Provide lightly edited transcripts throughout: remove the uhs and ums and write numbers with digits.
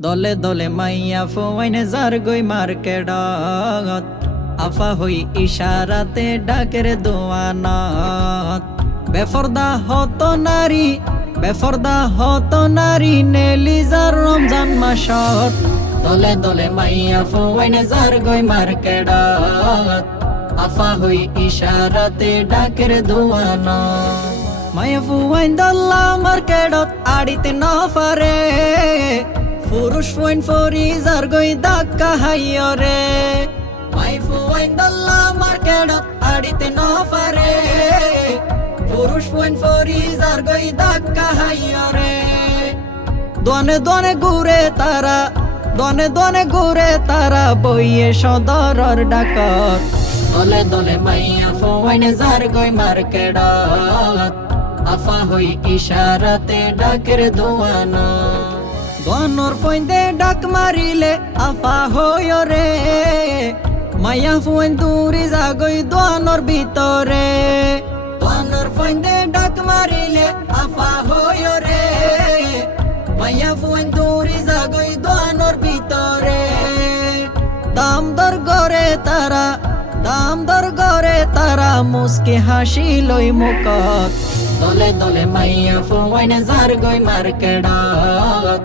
দলে দলে মাইয়া ফোয়াইনে যার গই মার্কেটত আফা হই ইশারাতে ডাকের দোয়ানত বেফরদা হত নারী নেলি যার রমজান মাসত দলে দলে মাইয়া ফোয়াইনে যার গই মার্কেটত আফা হই ইশারাতে ডাকের দোয়ানত মাইয়া ফুয়াইন দল্লা মার্কেটত আড়িতে না পারে পুরুষ ফুয়াইন ফরিজার গই ধাক্কা হাইয় রে মাই ফুয়াইন দল্লা মার্কেটত আড়িতে না পারে পুরুষ ফুয়াইন ফরিজার গই ধাক্কা হাইয় রে দনে দনে ঘুরে তারা বইয়ে সদরর ডাকত দলে দলে মাইয়া ফুয়াইনে যার গই মার্কেটত আফা হই ইশারাতে ডাকের দোয়ানা দনর ফইন্দে ডাক মারিলে আফা হই রে মাইয়া ফুয়াইন দূরি যাগই দনর ভিতরে দনর ফইন্দে ডাক মারিলে আফা হই রে মাইয়া ফুয়াইন দূরি যাগই দনর ভিতরে দাম দর গরে তারা মুস্কি হাসি লই মুখত দলে দলে মাইয়া ফুয়াইনে যার গই মার্কেটত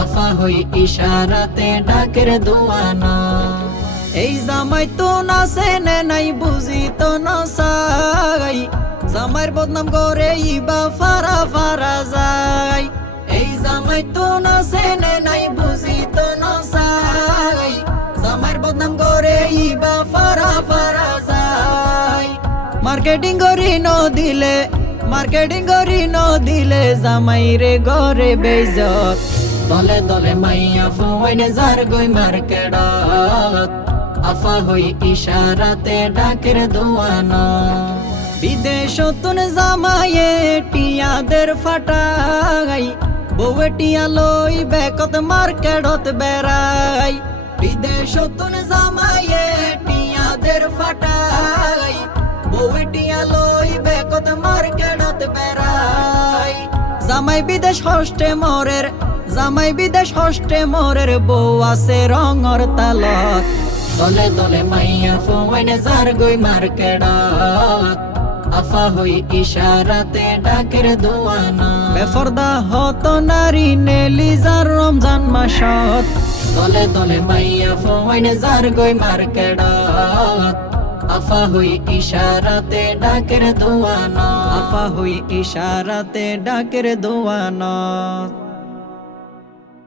আফা হই ইশারাতে ডাকের দোয়ানা এই জামাই তো নাচে নে নাই বুঝি তো নসাই জামাইর বদনাম করে ইবা ফারা যায় এই জামাই তো নাচে নে নাই বুঝি তো নসাই জামাইর বদনাম করে ইবা ফারা যায় মার্কেটিং করি ন দিলে জামাই রে ঘরে বেইজত দলে দলে মাইয়া ফুয়াইনে যার গই মার্কেটত আফা হই ইশারাতে ডাকের দোয়ানা বিদেশতুন জামাইয়ে টিয়াদের ফাটাই বউয়ে টিয়া লই বেকত মার্কেটত বেড়াই বিদেশতুন জামাইয়ে টিয়াদের ফাটাই বউয়ে টিয়া লই বেকত মার্কেটত বেড়াই জামাই বিদেশ হস্টে মোরের বউ আছে রঙর তালত দলে দলে মাইয়া ফুয়াইনে যার গই মার্কেটত আফা হই ইশারাতে ডাকের দোয়ানা বেফরদা হত নারী নেলি যার রমজান মাসত দলে দলে মাইয়া ফুয়াইনে যার গই মার্কেটত আফা হই ইশারাতে ডাকের দোয়ানা